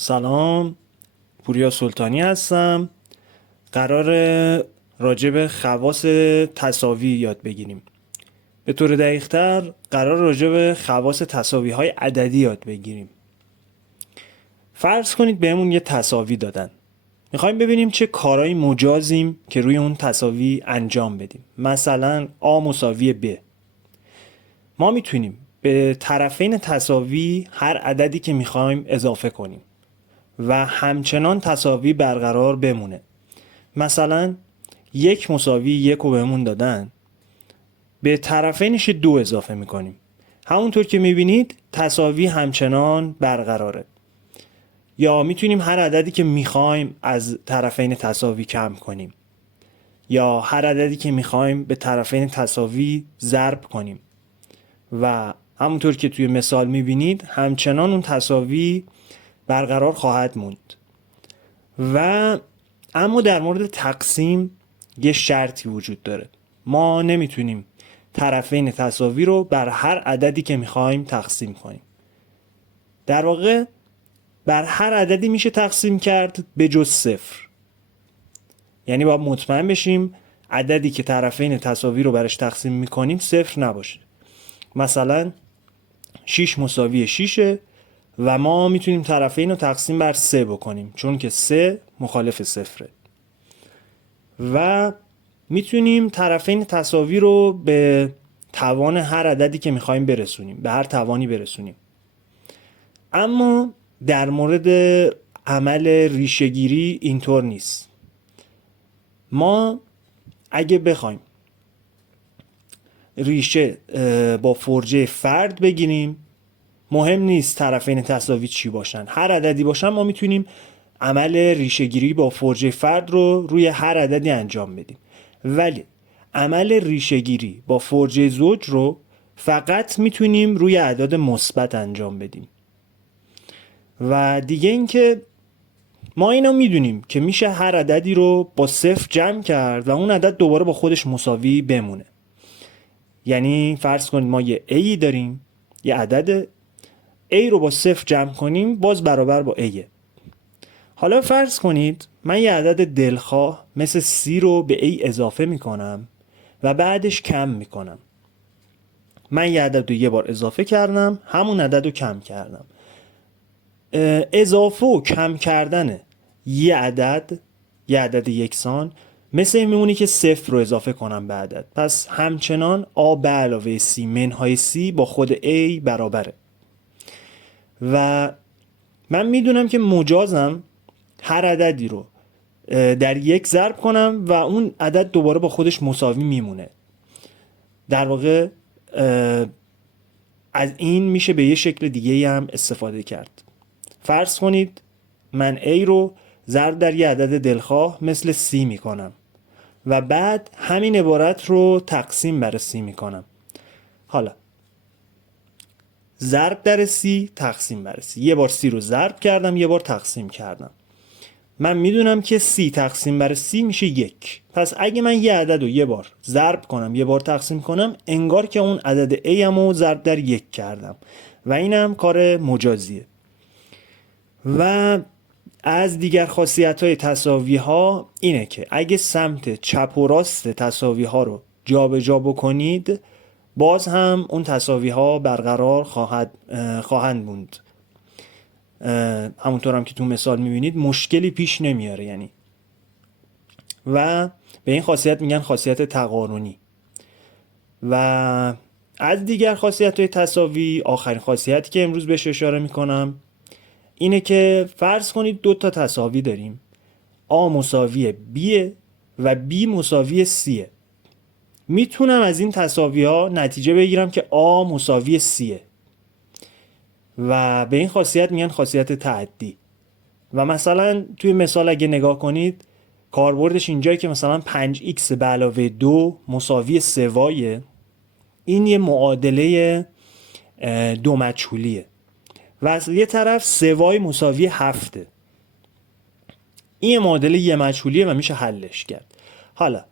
سلام، پوریا سلطانی هستم. قرار راجع به خواص تساوی یاد بگیریم. به طور دقیق‌تر قرار راجع به خواص تساوی های عددی یاد بگیریم. فرض کنید بهمون یه تساوی دادن. میخوایم ببینیم چه کارهای مجازیم که روی اون تساوی انجام بدیم. مثلا A مساوی B. ما میتونیم به طرفین تساوی هر عددی که میخوایم اضافه کنیم و همچنان تساوی برقرار بمونه. مثلا 1 = 1 رو بهمون دادن، به طرفینش 2 اضافه میکنیم. همونطور که میبینید تساوی همچنان برقراره. یا میتونیم هر عددی که میخوایم از طرفین تساوی کم کنیم، یا هر عددی که میخوایم به طرفین تساوی ضرب کنیم و همونطور که توی مثال میبینید همچنان اون تساوی برقرار خواهد موند. و اما در مورد تقسیم یه شرطی وجود داره. ما نمیتونیم طرفین تساوی رو بر هر عددی که میخوایم تقسیم کنیم. در واقع بر هر عددی میشه تقسیم کرد به جز 0. یعنی باید مطمئن بشیم عددی که طرفین تساوی رو برش تقسیم میکنیم 0 نباشه. مثلا 6 مساوی 6 و ما میتونیم طرفین رو تقسیم بر 3 بکنیم چون که 3 مخالف 0. و میتونیم طرفین تساوی رو به توان هر عددی که میخوایم برسونیم، به هر توانی برسونیم. اما در مورد عمل ریشه‌گیری اینطور نیست. ما اگه بخوایم ریشه با فرجه فرد بگیریم، مهم نیست طرفین تساوی چی باشن، هر عددی باشن ما میتونیم عمل ریشه‌گیری با فرجه فرد رو روی هر عددی انجام بدیم. ولی عمل ریشه‌گیری با فرجه زوج رو فقط میتونیم روی اعداد مثبت انجام بدیم. و دیگه اینکه ما اینو میدونیم که میشه هر عددی رو با 0 جمع کرد و اون عدد دوباره با خودش مساوی بمونه. یعنی فرض کنید ما یه A داریم، یه عدد A رو با 0 جمع کنیم باز برابر با A. حالا فرض کنید من یه عدد دلخواه مثل C رو به A اضافه میکنم و بعدش کم میکنم. من یه عدد رو یه بار اضافه کردم، همون عدد رو کم کردم. اضافه و کم کردن یه عدد یکسان مثل این میمونی که 0 رو اضافه کنم به عدد. پس همچنان A به علاوه C منهای C با خود A برابره. و من میدونم که مجازم هر عددی رو در 1 ضرب کنم و اون عدد دوباره با خودش مساوی میمونه. در واقع از این میشه به یه شکل دیگه هم استفاده کرد. فرض کنید من A رو ضرب در یه عدد دلخواه مثل C میکنم و بعد همین عبارت رو تقسیم بر C میکنم. حالا ضرب در C تقسیم بر C، یه بار C رو ضرب کردم یه بار تقسیم کردم. من میدونم که C تقسیم بر C میشه 1. پس اگه من یه عدد رو یه بار ضرب کنم یه بار تقسیم کنم انگار که اون عدد A همو ضرب در 1 کردم و اینم کار مجازیه. و از دیگر خاصیت‌های تساوی‌ها اینه که اگه سمت چپ و راست تساوی‌ها رو جابجا بکنید باز هم اون تساوی‌ها برقرار خواهند موند. همونطور هم که تو مثال می‌بینید مشکلی پیش نمیاره یعنی. و به این خاصیت میگن خاصیت تقارنی. و از دیگر خاصیت‌های تساوی آخرین خاصیتی که امروز بهش اشاره می‌کنم اینه که فرض کنید 2 تا تساوی داریم. A مساوی B و B مساوی C. میتونم از این تساوی ها نتیجه بگیرم که A مساوی C و به این خاصیت میگن خاصیت تعدی. و مثلا توی مثال اگه نگاه کنید کاربردش اینجایی که مثلا 5x به علاوه 2 مساوی 3y. این یه معادله 2 مجهولیه و از یه طرف 3y مساوی 7. این معادله یه مجهولیه و میشه حلش کرد. حالا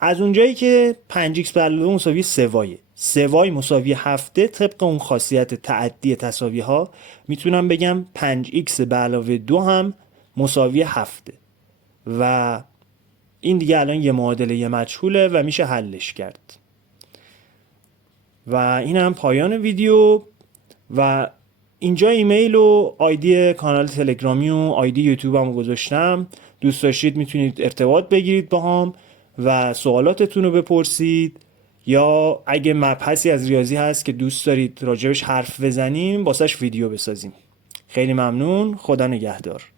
از اونجایی که 5x به علاوه 2 مساوی 3y 3y مساوی 7 طبق اون خاصیت تعدی تساوی ها میتونم بگم 5x به علاوه 2 هم مساوی 7 و این دیگه الان یه معادله مجهوله و میشه حلش کرد. و این هم پایان ویدیو و اینجا ایمیل و آیدی کانال تلگرامی و آیدی یوتیوب هم گذاشتم. دوست داشتید میتونید ارتباط بگیرید با هم و سوالاتتون رو بپرسید، یا اگه مبحثی از ریاضی هست که دوست دارید راجبش حرف بزنیم واسش ویدیو بسازیم. خیلی ممنون. خدا نگهدار.